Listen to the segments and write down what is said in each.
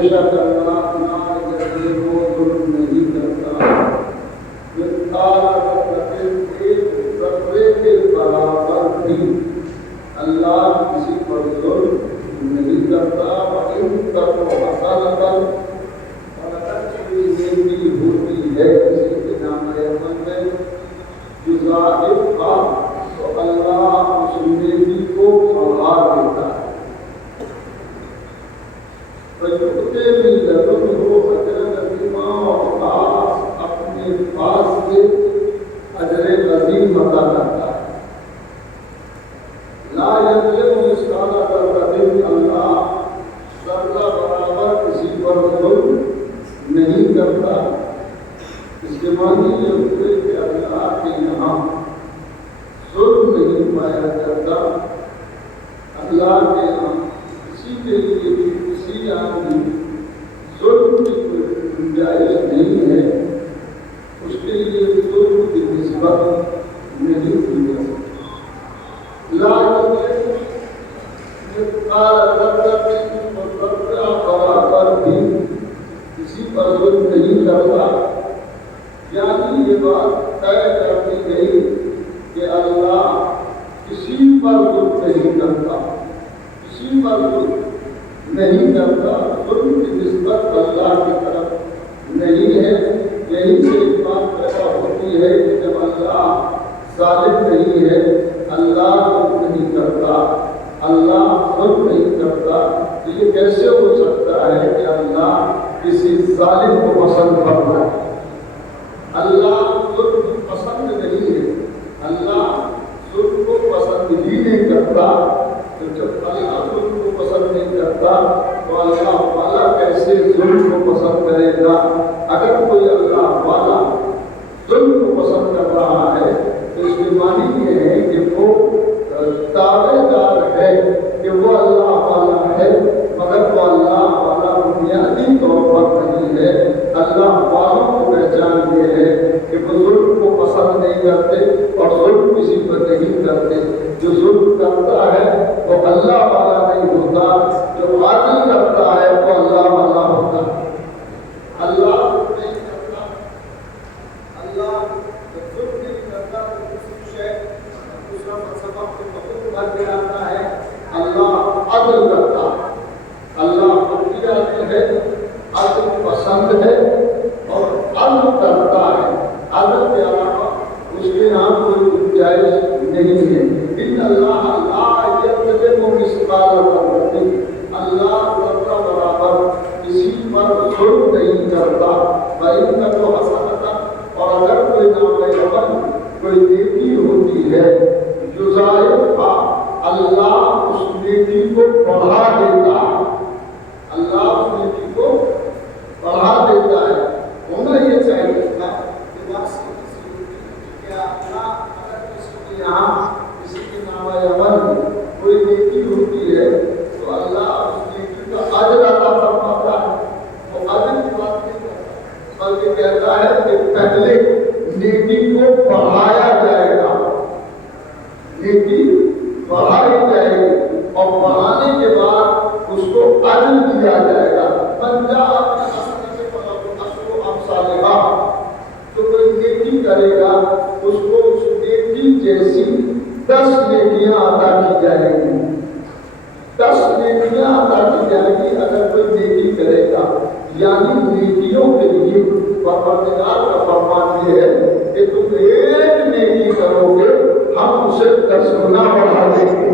बेशक अल्लाह ना जब वो नहीं नहीं करता, इसके मानी ये हुए कि अल्लाह के यहाँ जुल्म नहीं पाया जाता। अल्लाह के यहाँ किसी के लिए भी किसी आदमी जुल्म की कोई गुंजाइश नहीं है, उसके लिए जुल्म की निस्बत नहीं की जा सकती। बराबर भी किसी पर जुल्म नहीं करता, यानी ये बात तय कर दी गई कि अल्लाह किसी पर जुल्म नहीं करता, किसी पर जुल्म नहीं करता। जुल्म की निस्बत अल्लाह की तरफ नहीं है। यही से एक बात पैदा होती है कि जब अल्लाह जालिम नहीं है, अल्लाह जुल्म नहीं करता, अल्लाह जुल्म नहीं करता, तो ये कैसे हो सकता है कि अल्लाह किसी जालिम को पसंद करता है? अल्लाह जुल्म पसंद नहीं है, अल्लाह जुल्म को पसंद ही नहीं करता। तो जब अल्लाह जुल्म को पसंद नहीं करता तो अल्लाह वाला कैसे जुल्म को पसंद करेगा? अगर कोई अल्लाह वाला जुल्म को पसंद कर रहा है तो इसकी मानी ये है कि वो दावेदार है कि वो अल्लाह वाला है, मगर वो अल्लाह वाला बुनियादी तौर पर नहीं है। अल्लाह वालों की पहचान ये है कि वो जुल्म को पसंद नहीं करते और जुल्म किसी पर नहीं करते। जो जुल्म करता है वो अल्लाह वाला नहीं होता, जो आदल करता है वो अल्लाह वाला होता। अल्लाह नहीं करता, अल्लाह जुल्म नहीं करता तो दूसरी शय, दूसरा फलसफा भर के आता है। अल्लाह अदल करता, अल्लाह अदल है, अदल पसंद है और अदल करता है। अदल के अलावा उसके यहाँ कोई गुंजाइश नहीं है। इन अल्लाह अल्लाह करता बराबर किसी पर जुल्म नहीं करता। भाई का तो हसनता, और अगर कोई नाम कोई नेकी होती है जुज़ाइफा, अल्लाह उस नेकी को बढ़ा देता, अल्लाह उस नेकी को बढ़ा देता है। होना ये चाहिए था कि क्या अल्लाह अगर किसी के यहाँ किसी के नाम कोई नेकी होती है तो अल्लाह उस नेकी का अजर अता फरमाता है। वो अजर की बात नहीं करता, बल्कि कहता है कि पहले नेकी को बढ़ाया जाएगा, नेकी बढ़ाई जाएगी और बढ़ाने के बाद उसको अजर दिया जाएगा। बंदा तो कोई नेकी करेगा उसको उस नेकी जैसी 10 नेकियां अता की जाएगी, 10 नेकियां अता की जाएगी अगर कोई नेकी करेगा। यानी नेकियों के लिए परवरदिगार का फरमान ये है कि तुम एक नेकी करोगे हम उसे 10 गुना बढ़ा देंगे,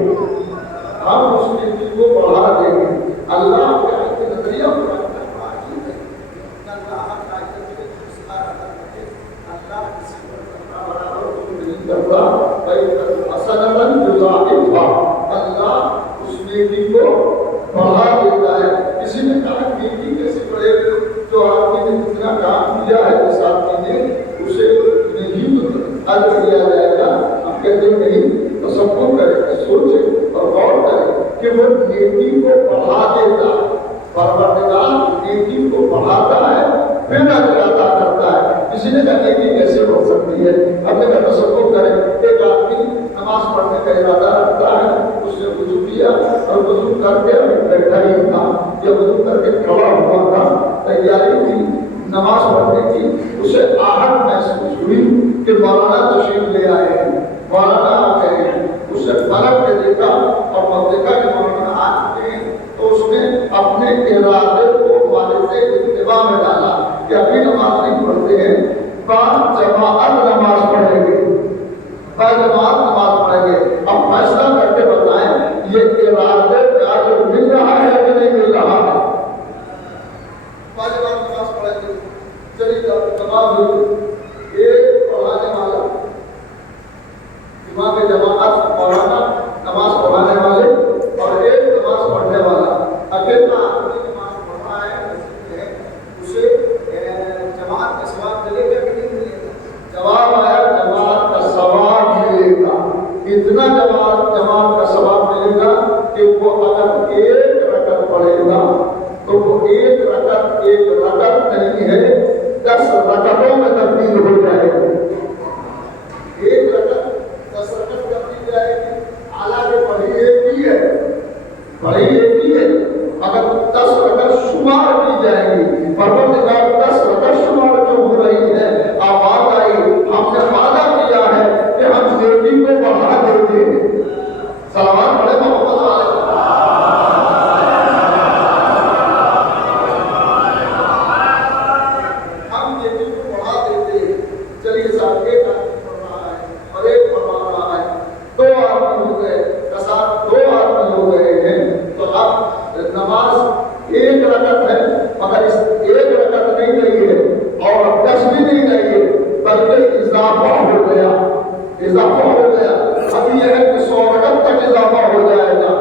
हम उस नेकी को बढ़ा देंगे। अल्लाह का नजरिया अल्लाह उस नेकी को बढ़ा देता है। किसी ने कहा नेकी कैसे बढ़े? जो आदमी ने जितना काम किया है उस आदमी ने उसे नहीं अजर दिया जाएगा। हम कहते नहीं तो सबको करे, सोचे और गौर करे कि वो नेकी को बढ़ा देता, परवरदिगार नेकी को बढ़ाता है फिर अजर अता करता है। किसी ने कहा नेकी कैसे हो सकती है? हमने कहा सबको करे। एक आदमी नमाज पढ़ने का इरादा रखता है, उसने वुजू किया और वुजू करके अभी बैठा ही था या वुजू करके खड़ा हुआ था, तैयारी थी नमाज पढ़ने की, उसे आहट महसूस हुई कि मौलाना तशरीफ ले आए हैं, मौलाना आ गए हैं। उसे पलट के देखा और देखा कि मौलाना आ चुके हैं, तो उसने अपने इरादे को वालिद इत्तिबा में डाला कि अभी नमाज नहीं पढ़ते हैं, बाद जमाअत नमाज पढ़ेंगे, बाद जमाअत नमाज पढ़ेंगे। अब फैसला करके बताएं ये इरादे का जो मिल रहा है कि नहीं मिल रहा है? बाद जमाअत नमाज पढ़ेंगे, चलिए नमाज हुई। एक पढ़ाने वाला इमाम जमाअत पढ़ाना नमाज पढ़ाने वाले और एक नमाज पढ़ने वाला, अकेला आदमी नमाज पढ़ रहा है, उसे नहीं है 10 रकतों में तब्दील हो जाएगी। एक रकत 10 रकत कर दी जाएगी। हालांकि पढ़ी एक ही है, पढ़ी एक ही है, अगर 10 रकत शुमार की जाएगी। परवरदिगार 10 रकत शुमार जो हो रही है, आवाज आई, हमने वादा किया है कि हम नेकी को बढ़ा देंगे। सलावत पढ़े मोहम्मद वाले। हम नेकी को बढ़ा देंगे। चलिए साहब, एक आदमी पढ़ रहा है और एक पढ़ रहा है, 2 आदमी हो गए, कसार 2 आदमी हो गए हैं, तो अब नमाज 1 रकत है, मगर इस 1 रकत नहीं रही है और 10 भी नहीं रही है, बल्कि इजाफा हो गया, इजाफा हो गया। अब यह है कि 100 रकत तक इजाफा हो जाएगा।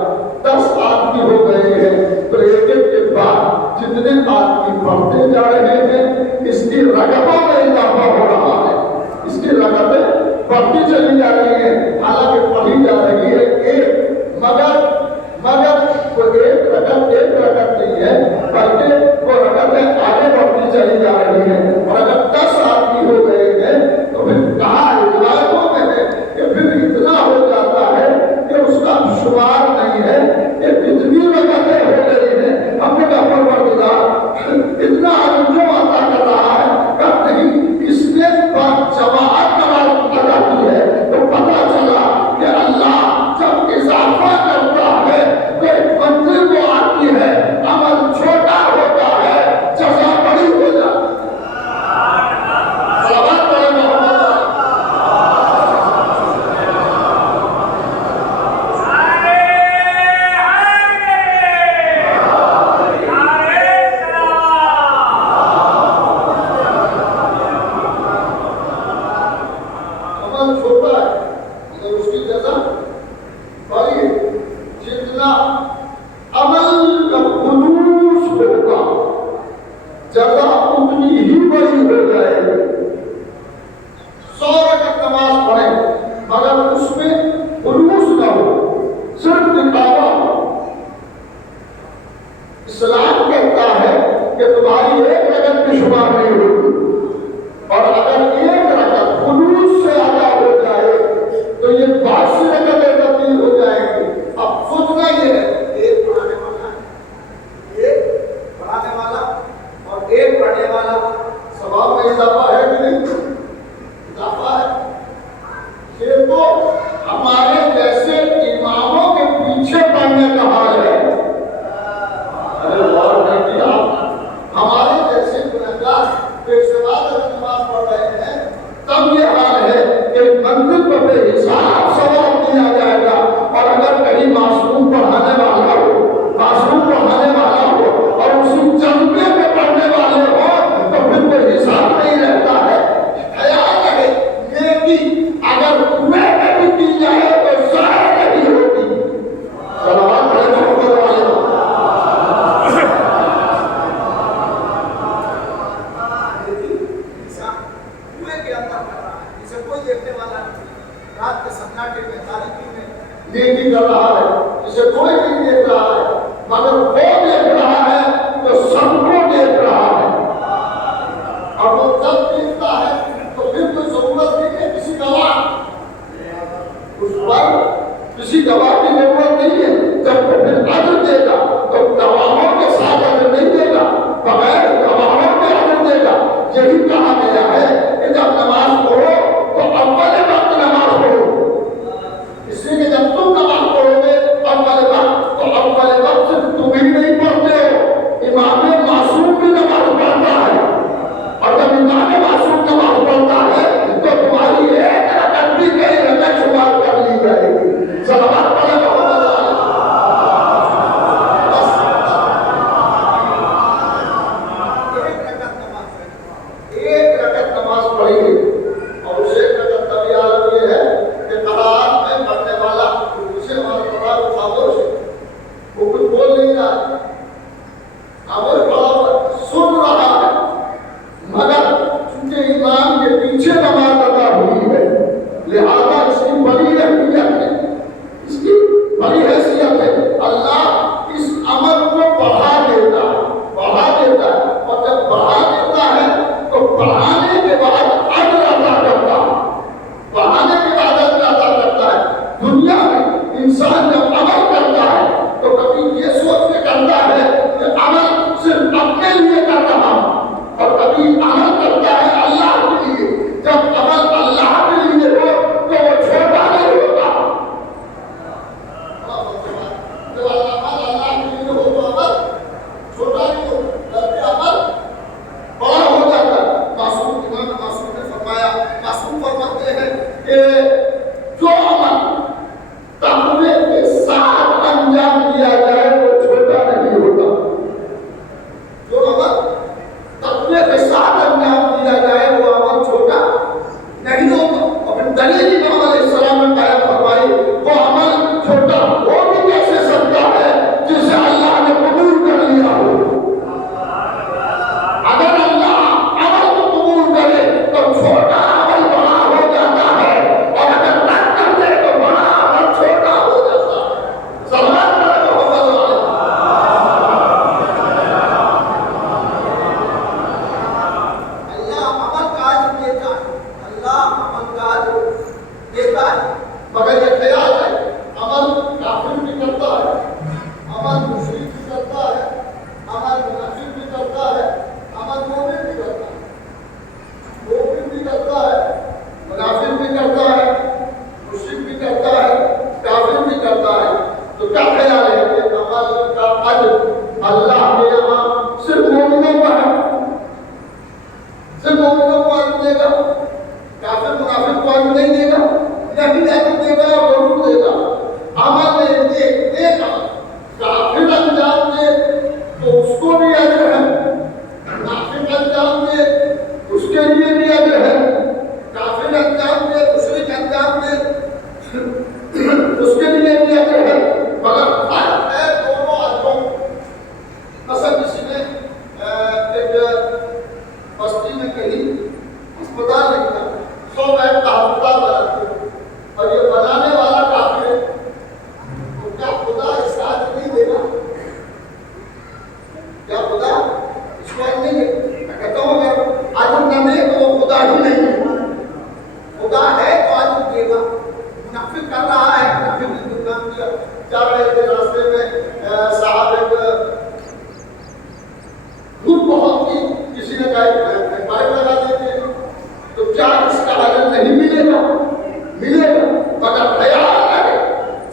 10 आदमी हो गए हैं, तो एक एक के बाद जितने आदमी बढ़ते जा रहे हैं, इसकी रकतों में इजाफा हो रहा है, इसकी रकतें बढ़ती चली जा रही है। हालांकि पढ़ी जा रही है एक, मगर वो एक रकत नहीं है, बल्कि वो रकतें आगे बढ़ती चली जा रही है। और अगर 10 आदमी हो गए हैं, तो फिर कहा रिवायतों में है कि फिर इतना हो जाता है कि उसका शुमार नहीं है कि इतनी रकतें हो गई हैं। हमने कहा परवरदिगार इतना जो अता कर रहा है, कब नहीं इसने जमात अदा की है, तो पता चला कि अल्लाह जब इजाफा करता है तो एक मंजिल को आती है, अमल छोटा होता है, जज़ा बड़ी हो जाती है। सलावत पढ़े मोहम्मद। अमल छोटा है मगर उसकी जज़ा बड़ी है। जितना अमल का खुलूस होगा, जज़ा उतनी ही बड़ी हो जाएगी। 100 रकत नमाज पढ़े मगर उसमें खुलूस ना हो, सिर्फ दिखावा हो। इस्लाम कहता है कि तुम्हारी 1 रकत की शुमार नहीं होगी, और अगर 1 रकत खुलूस से अदा हो जाए तो ये 82 रकतें तब्दील हो जाएंगी। अब सोचना ये है, एक पढ़ाने वाला है, एक पढ़ाने वाला और एक पढ़ने वाला, सवाब में इजाफा है कि नहीं? इजाफा है। ये तो हमारे जैसे इमामों के पीछे पढ़ने का हाल है। अरे गौर नहीं किया, हमारे जैसे गुनहगार पेशेवर नमाज पढ़ रहे हैं, तब ये हाल है कि मंजिल पर बेहिसाब सवाब दिया जाएगा। और अगर कहीं मासूम पढ़ाने वाला हो, मासूम पढ़ाने वाला हो और उसी जज्बे में पढ़ने वाले हो, तो फिर कोई हिसाब नहीं रहता। उसके लिए भी अगर है, काफिर अंजाम दे, मुशरिक अंजाम दे, उसके लिए भी अगर है, मगर फर्क है दोनों अजरों। मसलन किसी ने एक बस्ती में कहीं अस्पताल नहीं था, 100 बेड का अस्पताल बना दिया और ये बनाने वाला काफिर है, तो क्या खुदा इसका अजर नहीं देगा? क्या खुदा इसको अजर नहीं देगा? मैं कहता हूँ अगर अजर न दे तो वो खुदा ही नहीं है। खुदा है तो अजर देगा। मुनाफिक कर रहा है, मुनाफिक ने जो काम किया, जा रहे थे रास्ते में साहब एक धूप बहुत थी, किसी ने कहा पाइप लगा देते, तो क्या इसका अजर नहीं मिलेगा? मिलेगा। मगर ख्याल है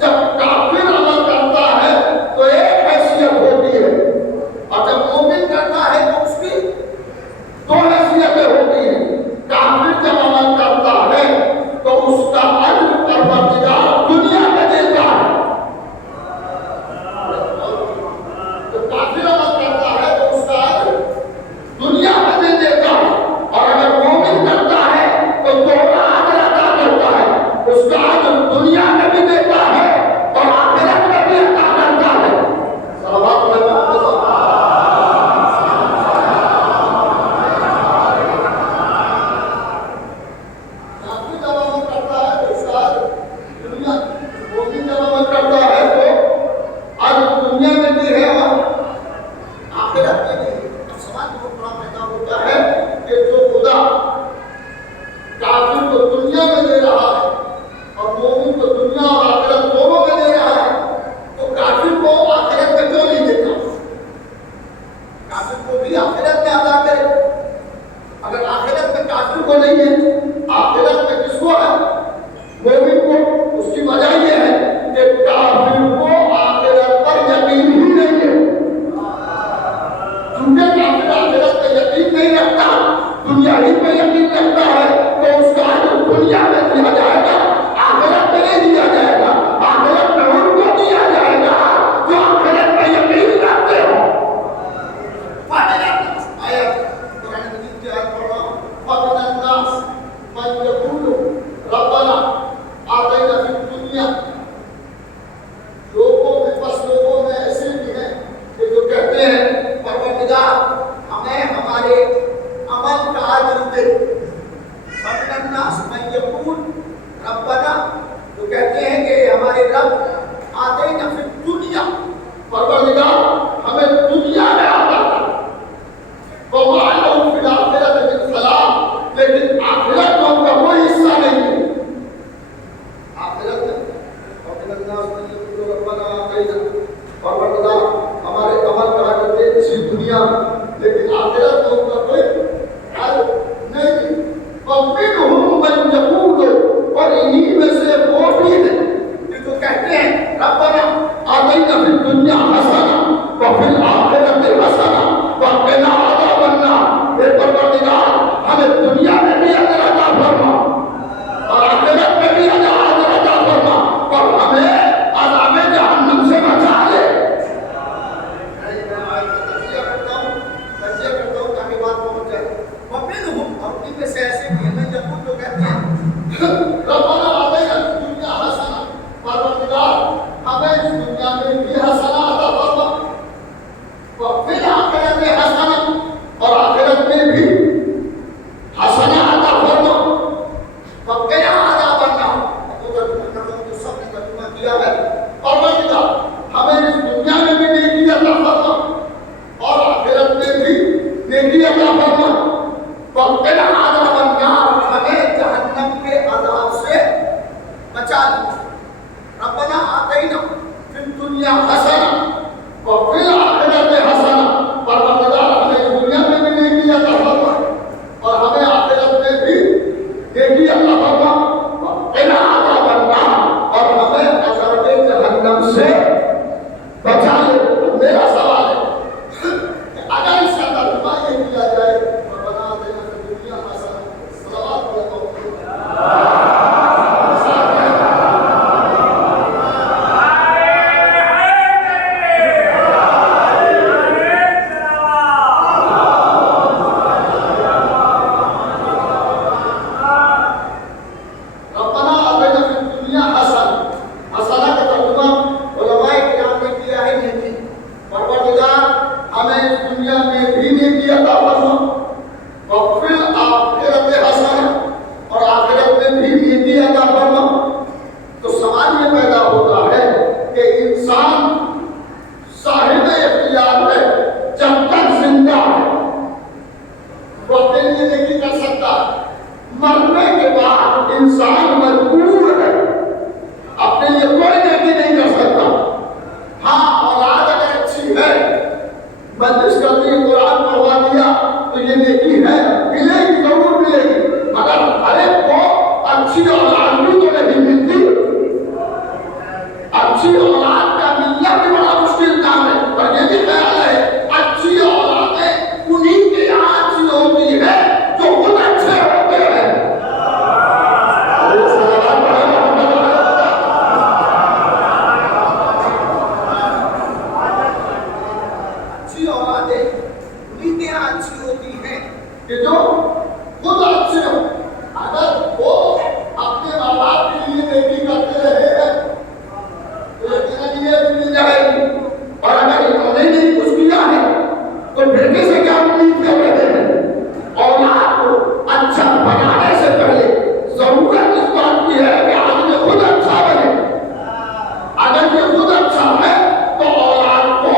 जब काफिर अमल करता है तो एक हैसियत होती है और जब मोमिन करता है तो उसकी 2 हैसियतें होती हैं। काफिर जब अमल करता है तो उसका अजर परवरदिगार दुनिया में देता है। तो काफिर अमल करता है तो उसका अजर दुनिया में दे देता है और अगर मोमिन करता है तो दोहरा अजर अदा करता है। उसका अजर दुनिया में भी देता है और आखिरत में भी अदा करता है। सलावत काफी जब अमल करता है तो उसका अजर दुनिया, मोमिन जब अमल करता है तो अजर दुनिया में भी है और आखिरत में भी है। सवाल जो बड़ा पैदा होता है कि जो खुदा काफिर को दुनिया में दे रहा है और मोमिन को दुनिया और आखिरत दोनों में दे रहा है, तो काफिर को आखिरत में क्यों नहीं देता? काफिर को भी आखिरत में अदा करे। अगर आखिरत में काफिर को नहीं है, आखिरत में किसको है? मोमिन को। उसकी वजह यह है कि काफिर को आखिरत पर यकीन ही नहीं है। क्योंकि काफिर आखिरत पे यकीन नहीं रखता, दुनिया ही पे यकीन रखता है, तो उसका अजर दुनिया में दिया जाएगा, आखिरत में नहीं दिया जाएगा। आखिरत में उनको दिया जाएगा जो आखिरत में यकीन रखते हो। आयत कुरान मजीद की आयत पढ़ रहा हूं, फमिनन नास मन यक़ूलु रब्बना आतिना फिद दुनिया। लोगों में, बस लोगों में ऐसे भी हैं कि जो कहते हैं परवरदिगार हमें हमारे अमल का अजर दे। फमिनन नास मन यक़ूल रब्बना, जो कहते हैं कि हमारे रब आतिना फिद दुनिया, परवरदिगार हमें दुनिया में आता है, तो मालूम फिर आखिरत में सलाम, लेकिन आखिरत में उनका कोई हिस्सा नहीं है। आखिरत में फमिनन नास मन यक़ूल रब्बना आतिना, परवरदिगार हमारे अमल का अजर दे इसी दुनिया में, लेकिन आखिरत में उनका कोई अजर नहीं। वमिनहुम मन यक़ूल, और इन्हीं में से वो भी है जो कहते हैं रब्बना आतिना फिद दुनिया हसना व फिल आखिरति हसना व क़िना अज़ाबन नार। हे परवरदिगार हमें दुनिया में भी अजर अता फरमा और आखिरत में भी अजर अता फरमा और हमें अज़ाब जहन्नम से बचा ले। ताकि बात पहुंच जाए। वमिनहुम, और उन्हीं में से ऐसे भी हैं जो कहते हैं रब्बना आतिना फिद दुनिया हसना, परवरदिगार हमें इस दुनिया में भी हसना अता फरमा व फिल आखिरति हसना, और आखिरत में भी हसना अता फरमा व क़िना अज़ाबन नार। तो सबने तर्जुमा किया है, परवरदिगार हमें इस दुनिया में भी नेकी अता फरमा और आखिरत में भी नेकी अता फरमा व क़िना अज़ाबन नार, हमें जहन्नम के अज़ाब से बचा ले। रब्बना आतिना फिद दुनिया हसना व फिल आखिरति हसना, परवरदिगार हमें दुनिया में भी नेकी अता फरमा और हमें आखिरत में भी नेकी अता फरमा व क़िना अज़ाबन नार, और हमें अज़ाब जहन्नम से बचा ले। मेरा सवाल है कि अगर इसका तर्जुमा ये किया जाए रब्बना आतिना फिद दुनिया हसना, सलावत पढ़ो। और फिर आखिरत हसन और आखिरत में भी नेकी अता फरमा। तो सवाल ये पैदा होता है कि इंसान साहिब इख्तियार है, जब तक जिंदा है वो अपने लिए नेकी कर सकता है। मरने के बाद इंसान मजबूर है, अपने लिए कोई नेकी नहीं कर सकता। हाँ, औलाद अगर अच्छी है, बंदिश करती है, कुरान पढ़वा दिया तो ये नेकी है, मिलेगी, जरूर मिलेगी। मगर हर एक को अच्छी औलाद भी तो नहीं मिलती। अच्छी औलाद का मिलना भी बड़ा मुश्किल काम है। पर ये भी ख्याल है, अच्छी औलादें उन्हीं के यहाँ अच्छी होती है जो खुद अच्छे होते हैं। अच्छी औलादें उन्हीं के यहाँ अच्छी होती हैं कि जो खुद अच्छे हो। अगर वो अपने माँ बाप के लिए नेकी करते रहे तो यकीनन ये मिल जाएगी। और अगर इन्होंने नहीं कुछ किया है तो बेटे से क्या उम्मीद कर रहे हैं? औलाद को अच्छा बनाने से पहले जरूरत इस बात की है कि आदमी खुद अच्छा बने। अगर ये खुद अच्छा है तो औलाद को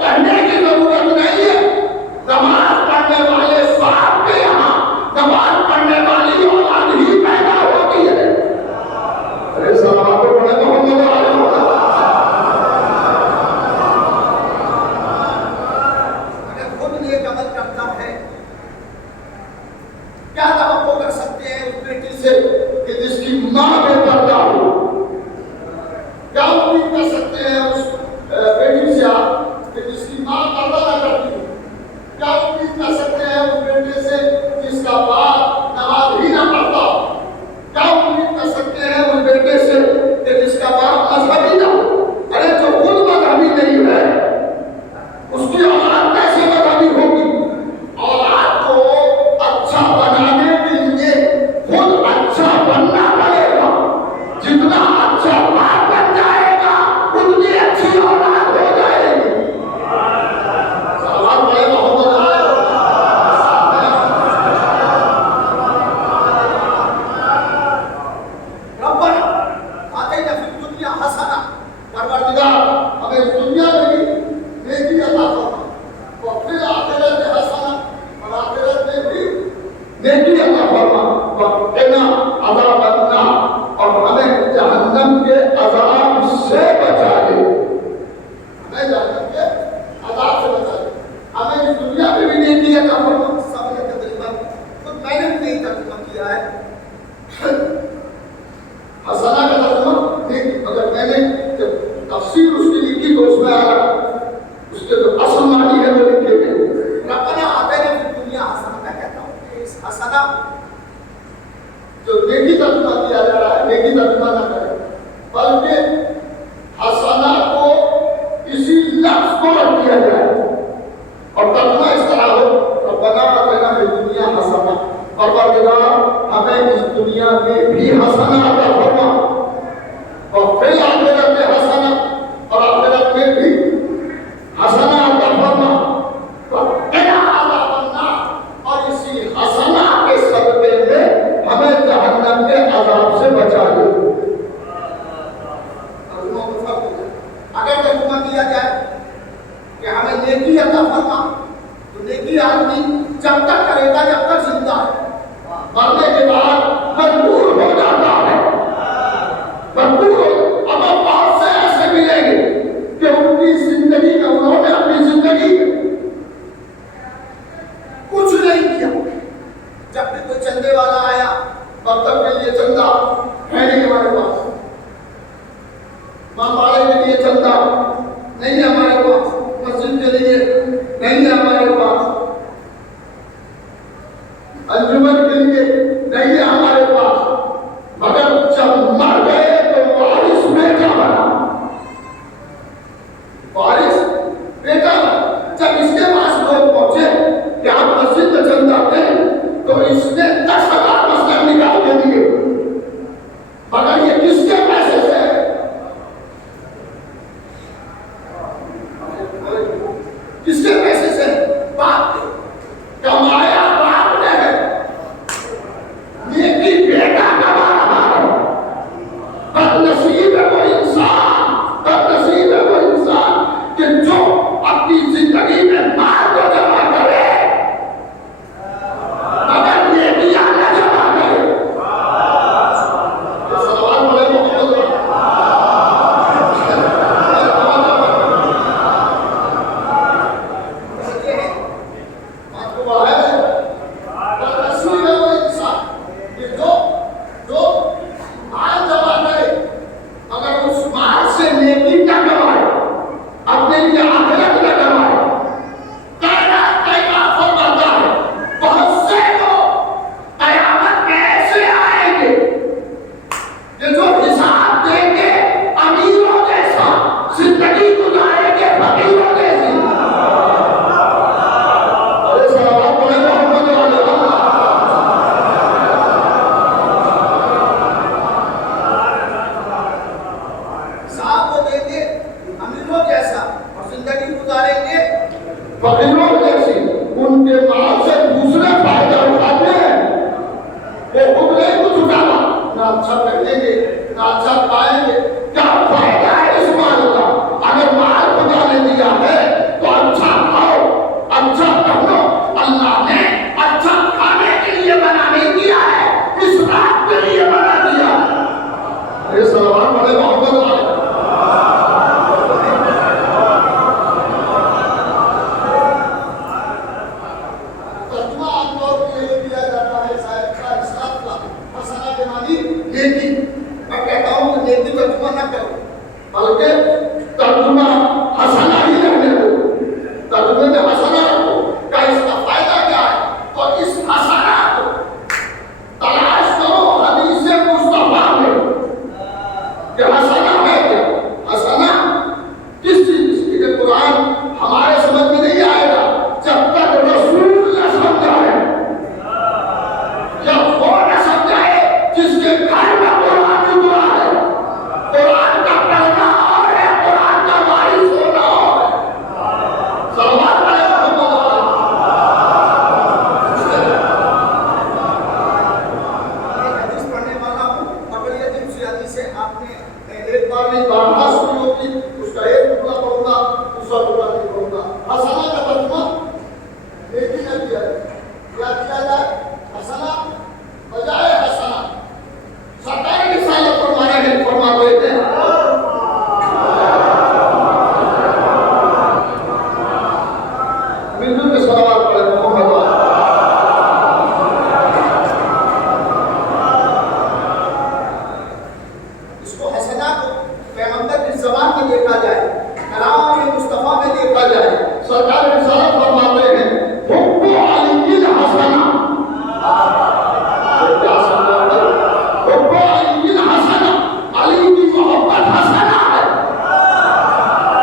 कहने की जरूरत नहीं है। नमाज पढ़ने वाले बाप के यहाँ नमाज पढ़ने वाली औलाद ही पैदा होती है। अरे सलावत तो बड़े मोहम्मद अगर खुद नेक अमल करता है, क्या तवक्को कर सकते हैं उस बेटी से कि जिसकी माँ बेपर्दा हो? क्या उम्मीद कर सकते हैं उस बेटी से आप कि जिसकी माँ पर्दा न करती हो? क्या उम्मीद कर सकते हैं उस बेटे से जिसका बाप नमाज ही न पढ़ता हो? क्या उम्मीद कर सकते हैं उस बेटे से कि जिसका बाप मजहबी ना हो? अरे जो खुद मजहबी नहीं है उसकी औलाद कैसे मजहबी होगी? औलाद को अच्छा बनाने के लिए खुद अच्छा बनना पड़ेगा। जितना अच्छा बाप बन जाएगा उतनी अच्छी औलाद हो जाएगी। सवाल बड़े मोहम्मद रब्बना आतिना फिद दुनिया हसना, परवरदिगार हमें इस दुनिया में भी नेकी अता फरमा और फिर आखिरत में हसना, और आखिरत में भी नेकी अता फरमा। वक़िना अज़ाब अन्नार, और हमें जहन्नम के अज़ाब से बचा ले। हमें जहन्नम के अज़ाब से बचा ले। हमें इस दुनिया में भी नेकी अता फरमा। सबने तकरीबन खुद मैंने भी नहीं तर्जुमा किया है। हसना का तर्जुमा नेकी, अगर मैंने तफसीर उसकी लिखी तो उसमें आया, उसके जो असल मानी है वो लिखे गए। रब्बना आतिना फिद दुनिया हसना, मैं कहता हूँ कि इस हसना जो नेकी तर्जुमा किया जा रहा है, नेकी तर्जुमा ना करें, बल्कि हसना को इसी लफ्ज को रख दिया जाए और तर्जुमा इस तरह हो, रब्बना आतिना फिद दुनिया हसना, परवरदिगार हमें इस दुनिया में भी हसना अता फरमा और फिर आखिरत में हसना, और आखिरत में भी हसना अता फरमा। वक़िना अज़ाब अन्नार, और इसी हसना के सदक़े में हमें जहन्नम के अज़ाब से बचा ले। अगर तर्जुमा किया जाए कि हमें नेकी अता फरमा, तो नेकी आदमी जब तक करेगा जब तक जिंदा है। मरने के बाद मजबूर हो जाता है, मजबूर हो। अब बहुत से ऐसे मिलेंगे कि उनकी जिंदगी में उन्होंने अपनी जिंदगी कुछ नहीं किया। जब भी कोई चंदे वाला आया, मकतब के लिए चंदा है नहीं हमारे पास, मामले के लिए चंदा नहीं है हमारे पास, मस्जिद के लिए नहीं है हमारे पास, अंजुमन के लिए नहीं है हमारे पास। मगर जब मर गए तो वारिस बेटा बना, वारिस बेटा बना। जब इसके पास लोग पहुंचे कि आप मस्जिद में चंदा दें, तो इसने 10,000 मसलन निकाल के दिए। मगर ये किसके पैसे से? किसके पैसे से? बाप ने कमाया, बाप ने हसना बजाय हसना सरकार रिसालत फरमाया है, फरमाते हैं मिलजुल के सलावत पढ़े मोहम्मद इसको हसना को पैगंबर की ज़बान में देखा जाए, कलाम मुस्तफा में देखा जाए, सरकार रिसालत फरमाते हैं हुब्बु अलील हसना, क्या समझा हुब्बु अलील हसना, अली की मोहब्बत हसना है।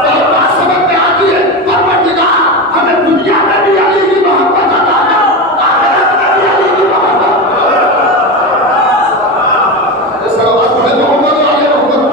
तो बात समझ में आती है, परवरदिगार हमें दुनिया में भी अली की मोहब्बत अता कर, आखिरत में भी अली की मोहब्बत। ये सलावत पढ़े मोहम्मद वाले मोहम्मद।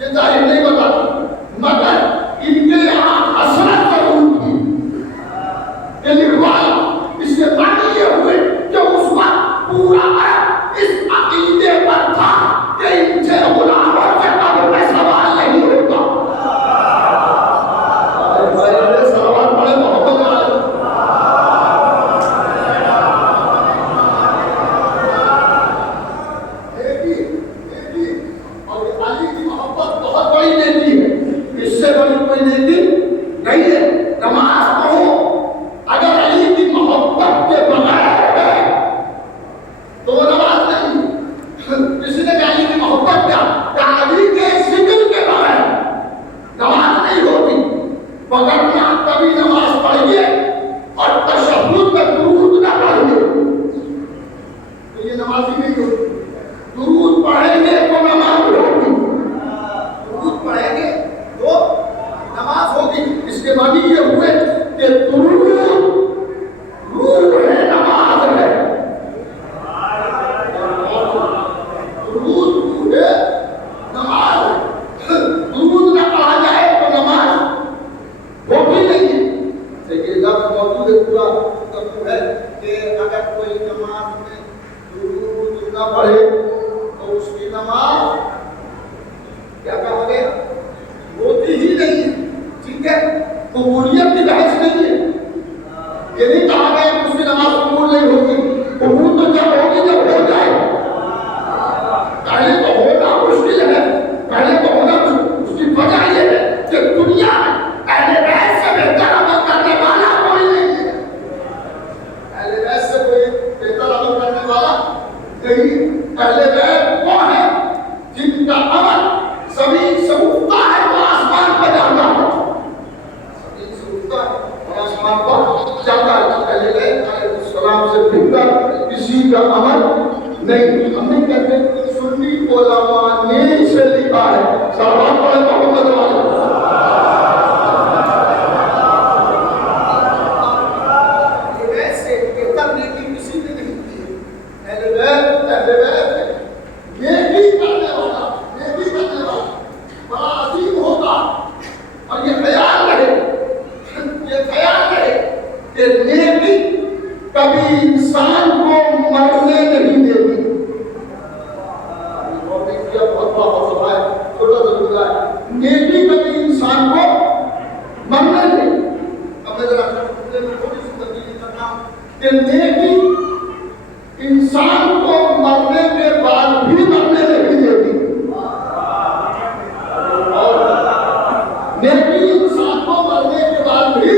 ये तारीफ नहीं बताती, मगर इनके यहाँ हसरत जरूर थी। ये पूरा तत्व है कि अगर कोई नमाज में दुरूद न पढ़े तो उसकी नमाज क्या कहोगे, होती ही नहीं है। ठीक है, कबूलियत की बहस नहीं है, ये नहीं कहा गया कि उसकी नमाज कबूल नहीं होगी। कबूल तो जब होगी जब हो जाए, पहले तो होना मुश्किल है, पहले तो होना। उसकी वजह ये है कि दुनिया में अहले बैत से बेहतर अमल करने वाला कोई नहीं है। अहले बैत से कोई बेहतर अमल करने वाला नहीं। अहले बैत वो है जिनका अमल जमीन से उठता है वो आसमान पर जाता है, जमीन से उठता है और आसमान पर जाता है। अहले बैत अलैहिस्सलाम से बेहतर किसी का अमल नहीं। हमने कहते सुन्नी उलमा ने इसे लिखा है। सलावत पढ़े मोहम्मद वाले। कभी इंसान को मरने नहीं देती। नेकी कभी इंसान को मरने नहीं। अब मैं जरा थोड़ी सी तब्दीली करना कि नेकी इंसान को मरने के बाद भी मरने नहीं देती, और नेकी इंसान को मरने के बाद भी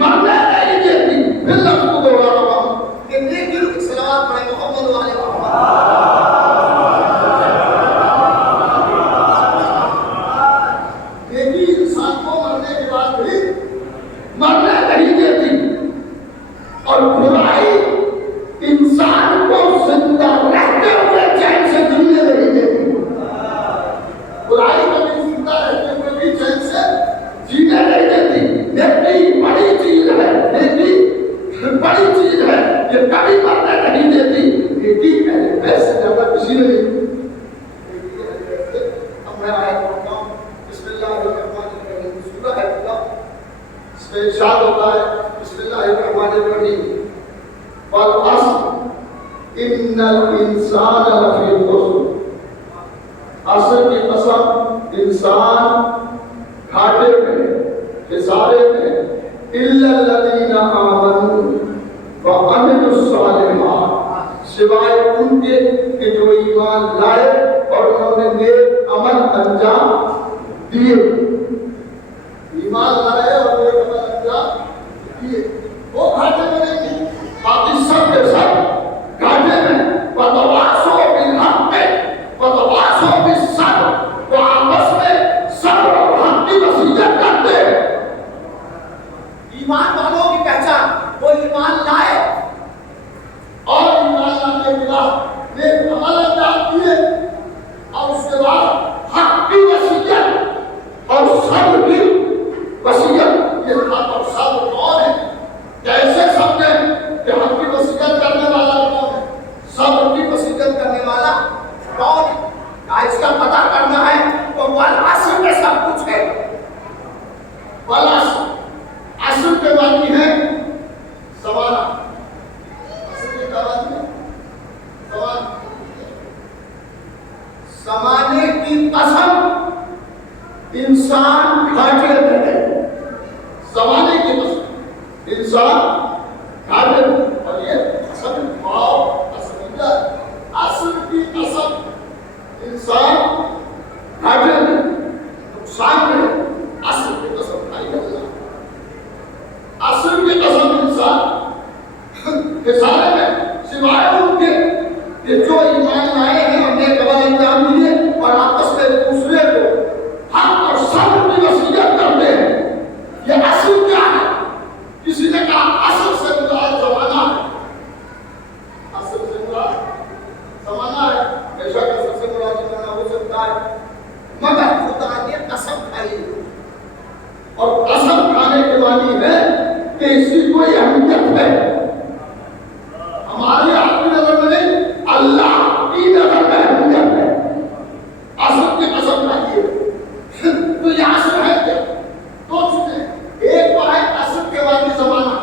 मरने नहीं देती। फिर लफ्ज़ को दोहरा रहा हूं कि नेकी सलावत पढ़े मोहम्मद वाले मरने नहीं देती, और बुराई इंसान को जिंदा रहते हुए चैन से जीने नहीं देती। बुराई कभी जिंदा रहते हुए भी चैन से जीने नहीं देती। नेकी बड़ी चीज है, नेकी बड़ी चीज है, ये कभी मरने नहीं देती। नेकी ऐसे ज्यादा किसी ने नहीं। अब मैं आयत पढ़ता हूं, बिस्मिल्लाहिर्रहमानिर्रहीम। सूरह है इसमें इरशाद होता है, बिस्मिल्लाहिर्रहमानिर्रहीम, वल अस्र इन्नल इंसान लफी खुस्र। असर की कसम, इंसान घाटे में, खिसारे में, इल्लल्लज़ीना आमनू व अमिलुस्सालिहात, सिवाय उनके कि जो ईमान लाए और उन्होंने नेक अमल अंजाम दिए। ईमान लाए और नेक अमल अंजाम दिए, वो घाटे में नहीं। बाकी सब के सब घाटे में। वतवासो बिल हक़ वतवासो बिस सब्र, वो आपस में सब्र और हक़ की वसीयत करते हैं। ईमान वालों की पहचान, वो ईमान लाए और ईमान लाने के बाद नेक अमल अंजाम दिए, और उसके बाद हक़ की वसीयत और सब्र की वसीयत। ये हक़ और सब्र कौन है? कैसे समझे कि हक़ की वसीयत करने वाला कौन है, सब्र की वसीयत करने वाला कौन है? इसका पता करना है तो वल अस्र में सब कुछ है। वल अस्र, अस्र के मानी है ज़माना। अस्र के मानी है ज़माना। ज़माने की कसम इंसान घाटे में है। ज़माने की कसम इंसान घाटे में। और ये असर भाव असलियत, असर की कसम इंसान घाटे में, नुकसान में। असर की कसम खाई अल्लाह, असर की कसम इंसान खिसारे में, सिवाय उनके कि जो ईमान लाए हैं और नेक अमल अंजाम दिए और आपस में दूसरे को हक़ और सब्र की वसीयत करते हैं। ये असर क्या है? किसी ने कहा असर से मुराद ज़माना है। असर से मुराद ज़माना है। बेशक असर से मुराद ज़माना हो सकता है, मगर खुदा ने कसम खाई, और कसम खाने के मानी है कि इसकी कोई अहमियत है हमारे आपकी नजर में नहीं, अल्लाह की नजर में अहमियत है। असर की कसम खाइए तो ये असर है क्या? दो चीजें, एक तो है असर के मानी ज़माना,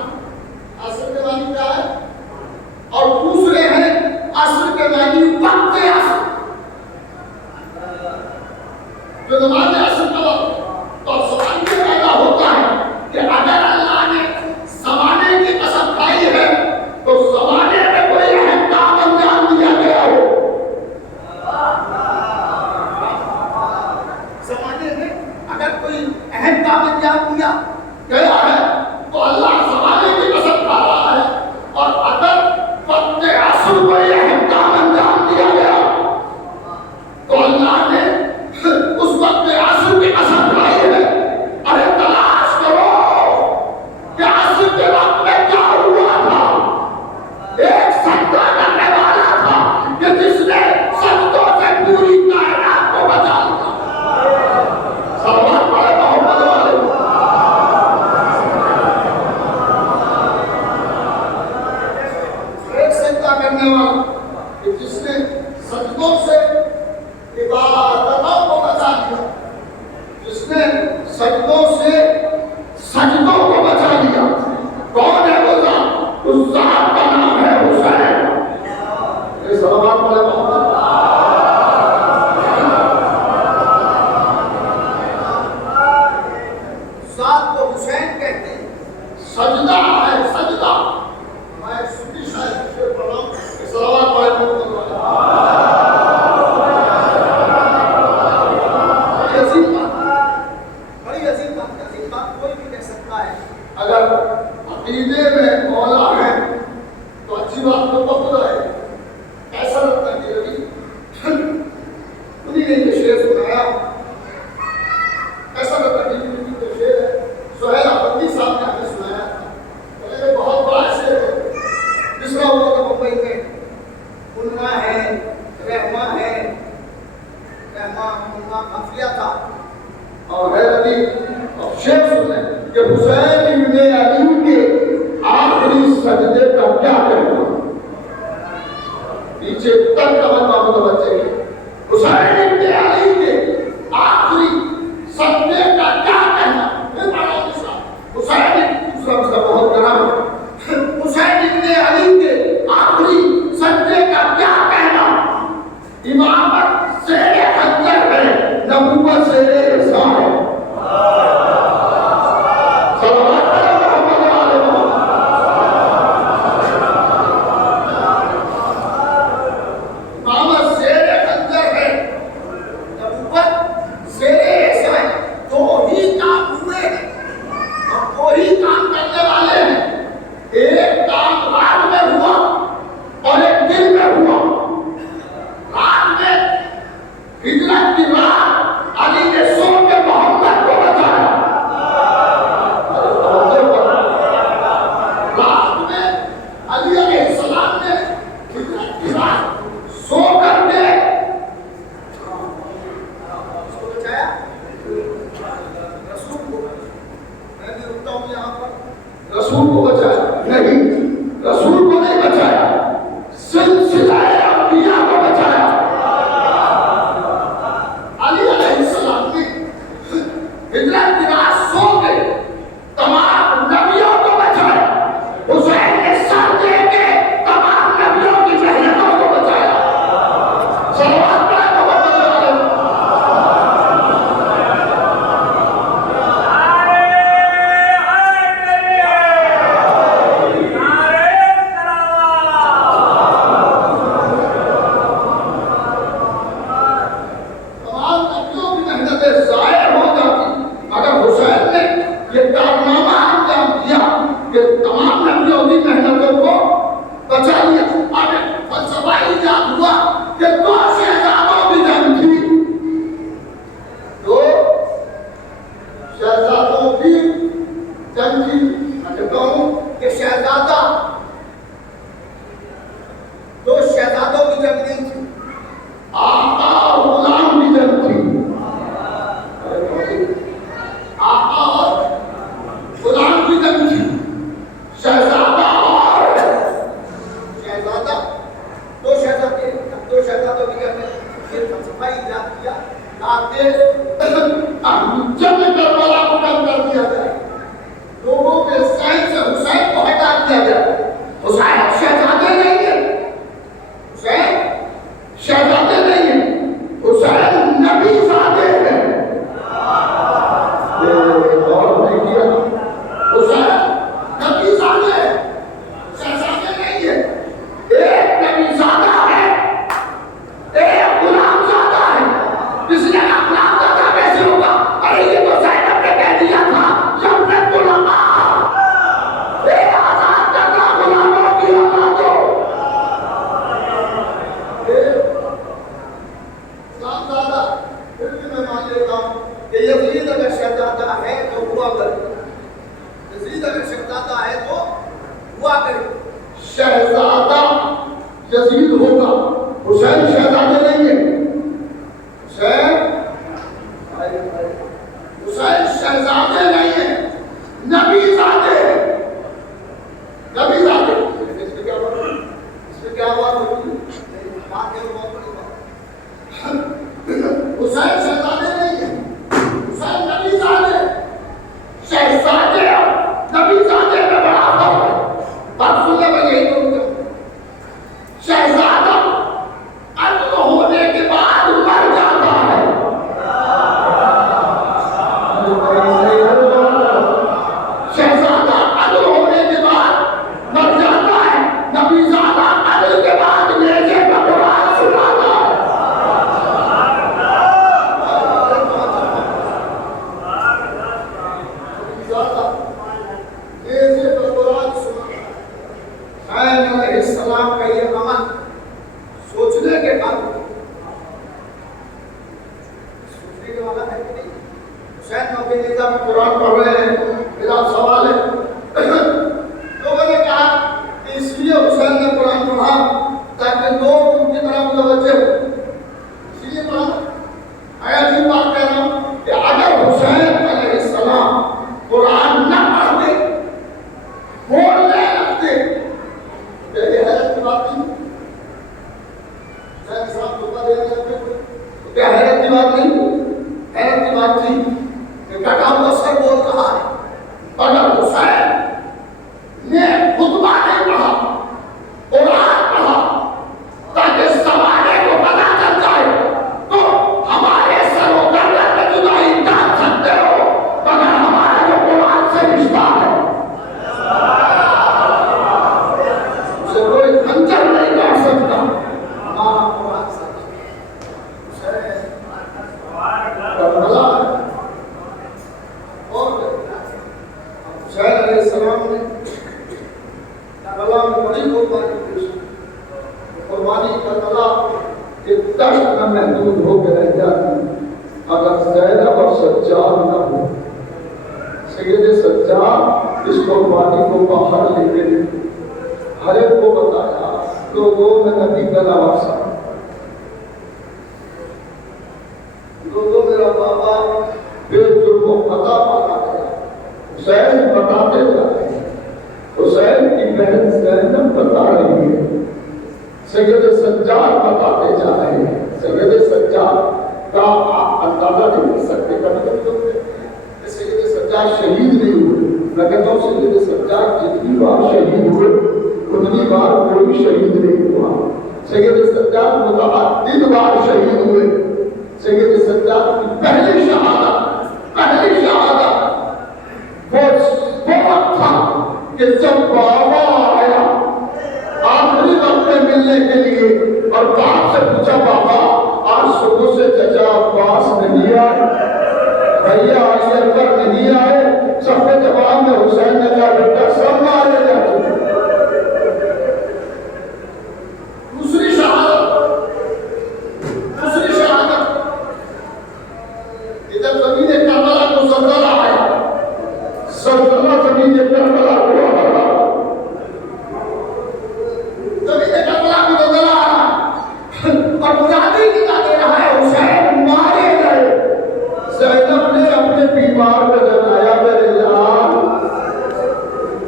सजदा है, सजदा। मैं सूफी शायद से पढ़ा हूं, सलावत पढ़े अजीब बात कोई भी कह सकता है। अगर अकीदे में मौला है तो अच्छी बात तो बहुत है। ऐसा लगता है कि उन्हीं ने ये शेर सुनाया, ऐसा लगता है कि जो शेर है सुहेल अफंदी साहब ने हमें सुनाया था। ये बहुत बड़ा शेर है, जिसका हुआ था मुंबई में। उन्ना है, रहमा है, रहमा उन्ना काफिया था और हैरती और शेर सुने कि हुसैन इब्ने अली के आखिरी सजदे का क्या कहना। पीछे तक तमन्ना मुतवज्जे है, हुसैन इब्ने अली के आखिरी सजदे का क्या कहना। फिर बड़ा हुसैन दूसरा बहुत नाम, हुसैन इब्ने अली के आखिरी सजदे का क्या कहना। इमामत शेर खंजर है, नबूवत शेर रिसा है। रसूल को बचाया नहीं, रसूल को नहीं बचाया, सिलसिला अंबिया को बचाया। अली अलैहिस्सलाम ने हिजरत की रात सो के तमाम नबियों को बचाया। हुसैन ने सर दे के तमाम नबियों की मेहनतों को बचाया। सलवात शहजादा यजीद होगा, हुसैन शहजादे नहीं है। हुसैन शहजादे नहीं है, नबीजादे है। नबीजादे इसमें क्या बात होगी? हुसैन शहजादे नहीं है, हुसैन नबीजादे। शहजादे नबीजादे में बड़ा फर्क है। बात सुनने में यही बोलूंगा, शहजादा अंत होने के बाद मर जाता है। अलैहिस्सलाम ने करबला में बड़ी कुर्बानी पेश की। कुर्बानी करबला के दश्त में महदूद होकर रह जाती अगर ज़ैनब और सज्जाद न हो। सैयद सज्जाद इस कुर्बानी को बाहर लेके हर एक को बताया लोगों में नबी का नवासा, लोगों मेरा बाबा बेजुर्मो खता माना गया। हुसैन बताते जा रहे हैं, हुसैन की बहन ज़ैनब बता रही है, सैयद सज्जाद बताते जा रहे हैं। सैयद सज्जाद का आप अंदाजा नहीं कर सकते। कभी कभी लोग सैयद सज्जाद शहीद नहीं हुए। मैं कहता हूँ सैयद सज्जाद जितनी बार शहीद हुए उतनी बार कोई शहीद नहीं हुआ। सैयद सज्जाद मुतअद्दिद बार शहीद हुए। सैयद सज्जाद की पहली शहादत वो वक्त था कि जब बाबा आया आखिरी वक्त में मिलने के लिए और बाप से पूछा बाबा आज सुबह से चचा अब्बास नहीं आए, भैया अली अकबर नहीं आए। सबके जवाब में हुसैन ने कहा बेटा सब मारे जा चुके। दूसरी शहादत इधर जमीन करबला को ज़लज़ला आया, ज़लज़ला जमीन करबला को और मुजाहिद निकाल दे रहा है हुसैन मारे गए। ज़ैनब ने अपने बीमार को जगाया मेरे लाल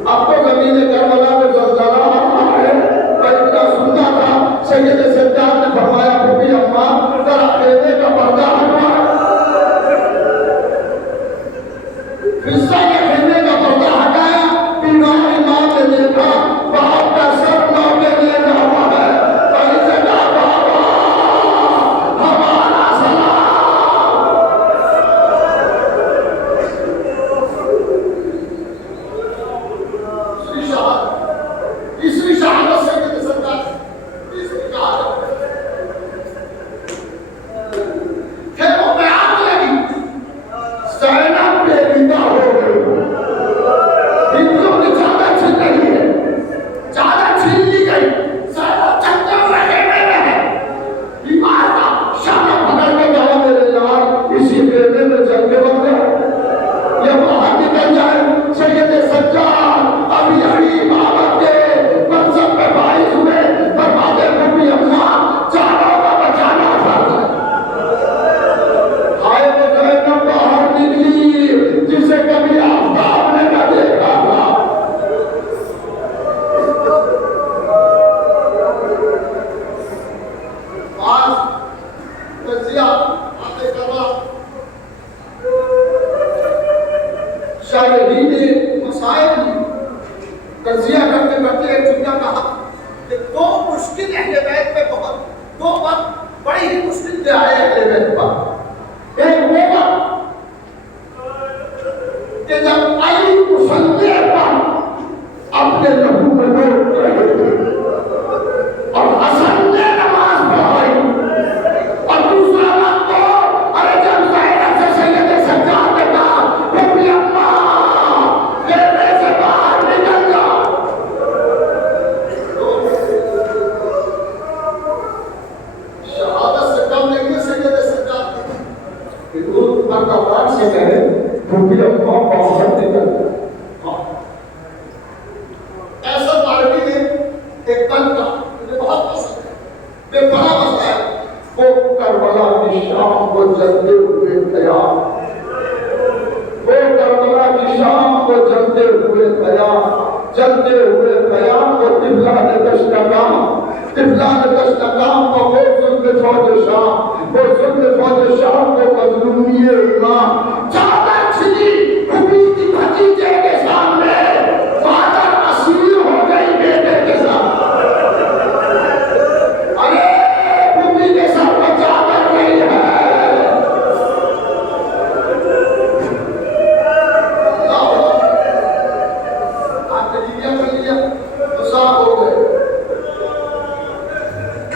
अब तो जमीन करबला में ज़लज़ला आ रहा है। मैं इतना सुनना था सैयद सज्जाद ने फरमाया बीबी अम्मा जरा कहने का पर्दा हटवा। हिस्सा के खेलने का पर्दा हटाया। बीमारी माँ ने देखा बाप का सर माँ के लिए हुआ है।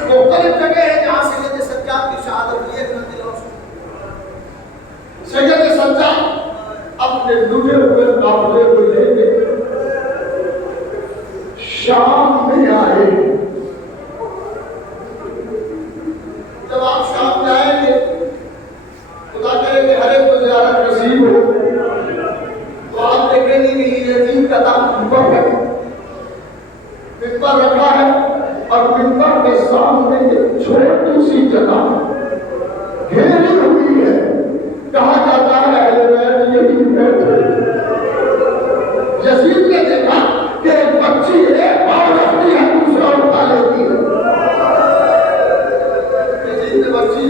मुख्तलिफ जगह है जहां सैयद सज्जाद की शहादत हुई है। सैयद शाम में आए। जब आप शाम में आएंगे, खुदा करे कि हर एक को ज़ियारत नसीब हो, तो आप देखेंगे कि ये यतीम का दाम मिंबर रखा है और मिंबर के सामने एक छोटी सी जगह घेरी हुई है। कहा जाता है यही बैठे। यजीद ने देखा कि एक बच्ची एक पाँव रखती है, दूसरा उठा लेती है। यजीद ने बच्ची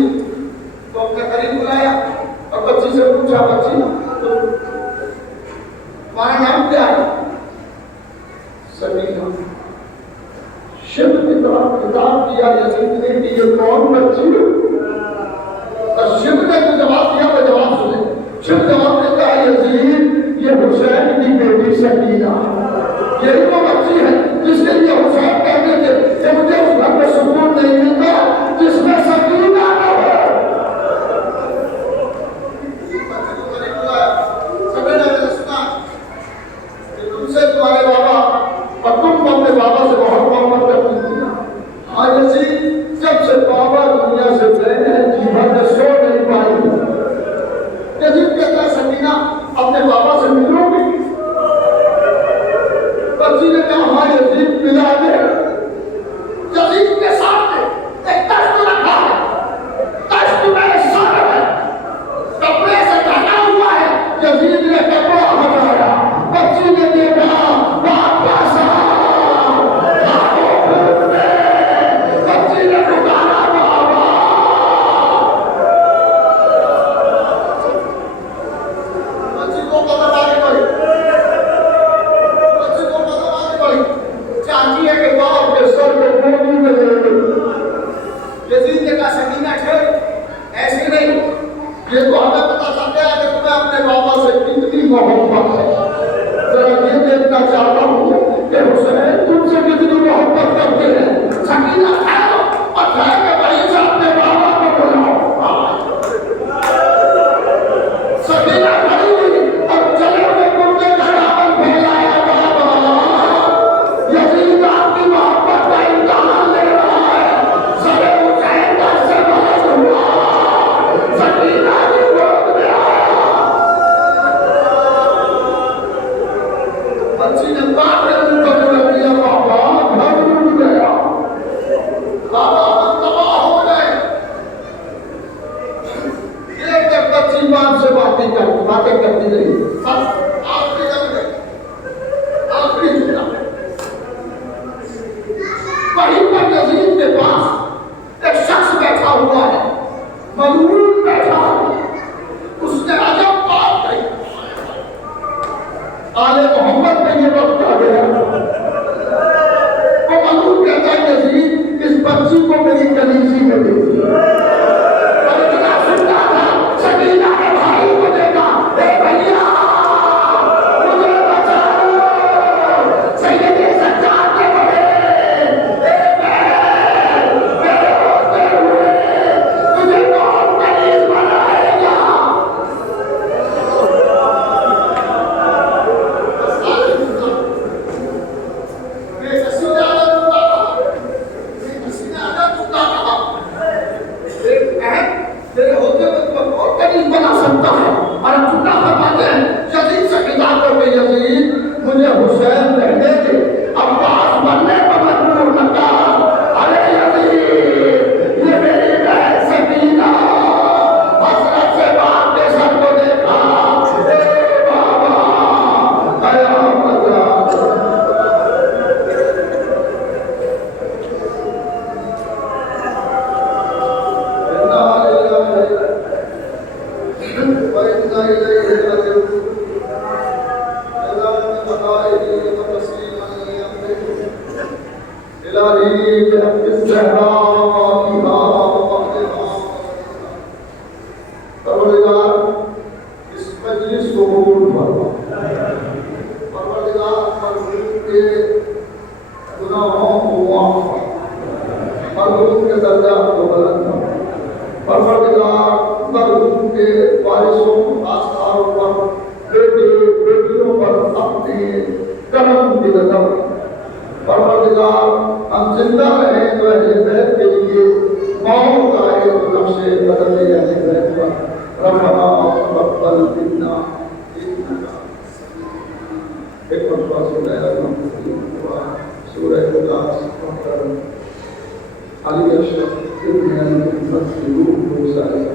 को अपने करीब बुलाया और बच्ची से पूछा, बच्ची तुम्हारा नाम क्या है? समीना। शिव की तरफ खिताब किया यजीद ने कि ये कौन बच्ची है? और शिव ने जो जवाब दिया वो जवाब सुने। शिव जवाब देता है, यजीद ये हुसैन की बेटी सकीना, यही वो बच्ची है जिसके लिए हुसैन कहते थे कि मुझे उस घर में सुकून नहीं मिलता जिसमें सकीना न हो। सकीना ने सुना कि तुमसे तुम्हारे बाबा और तुम अपने बाबा से बहुत मोहब्बत करती थी ना। हाँ यजीद, जब से बाबा दुनिया से गए हैं जी भर में सो नहीं पाई। यजीद कहता है, सकीना अपने बाबा से मिलोगी? बच्ची ने कहा, हाँ यजीद मिला दे। यजीद के सामने एक तख्त रखा है, तख्त में सर है, कपड़े से ढका हुआ है। यजीद ने कपड़ा हटाया, बच्ची ने देखा वापस आ। बच्ची ने पुकारा बाबा। बच्ची को कदम आगे बढ़ी, बच्ची को कदम आगे बढ़ी, चाहती है कि बाप के सर को गोदी में ले लो। यजीद ने कहा, सकीना ठहर, ऐसे नहीं, ये तो हमें पता चल गया कि तुम्हें अपने बाबा से कितनी मोहब्बत है। जरा ये देखना चाहता हूँ कि हुसैन तुमसे कितनी मोहब्बत करते हैं। सकीना ठहरो और ठहर के वहीं से अपने बाबा को बुलाओ। सकीना खड़ी और चले हुए कुर्ते का दामन फैलाया, बाबा यजीद आपकी मोहब्बत का इम्तिहान ले रहा है। सरे हुसैन का से बात हुआ, सकीना की गोद में आया। बच्ची ने बाप के मुंह पर रख दिया, बाबा घर डूब गया, बाबा हम तबाह हो गए। ये जब बच्ची बाप से बातें करती रही, बस आखिरी जब गई, आखिरी झूठा। वहीं पर यजीद के पास एक शख्स बैठा हुआ है, मलून बैठा है। उसने अजब बात कही। आले मोहम्मद में ये वक्त आ गया। वो मलून कहता है, यजीद इस बच्ची को मेरी कलीसी में दे दिया। और इतना सुनता था, सकीना के भाई को देखा, ए भैया मुझे बचाओ, सैयदे सज्जाद के बड़े मेरे होते हुए मुझे कौन कलीस बनाएगा? तेरे होते हुए तुम्हें और करीब बना सकता है। और झूठा फरमाते हैं, यजीद से खिताब करके, यजीद मुझे हुसैन रहने दे, अब्बास बनने पर मजबूर न कर। अरे यजीद ये मेरी बहन सकीना हसरत से बाप के सर को देखा, ए बाबा कयामत इस मजलिस को कबूल फरमा। परवरदिगार मरहूम के गुनाहों को माफ फरमा, मरहूम के दर्जा को बुलंद फरमा। परवरदिगार मरहूम के वारिसों आस्थानों पर, बेटे बेटियों पर अपने करम की नज़र करने जाने रहता रब्बना तक़ब्बल मिन्ना इन्नका एक मरतबा सूरह इखलास पढ़कर अली अशरफ इब्न अली मुफस्सिर 2 साल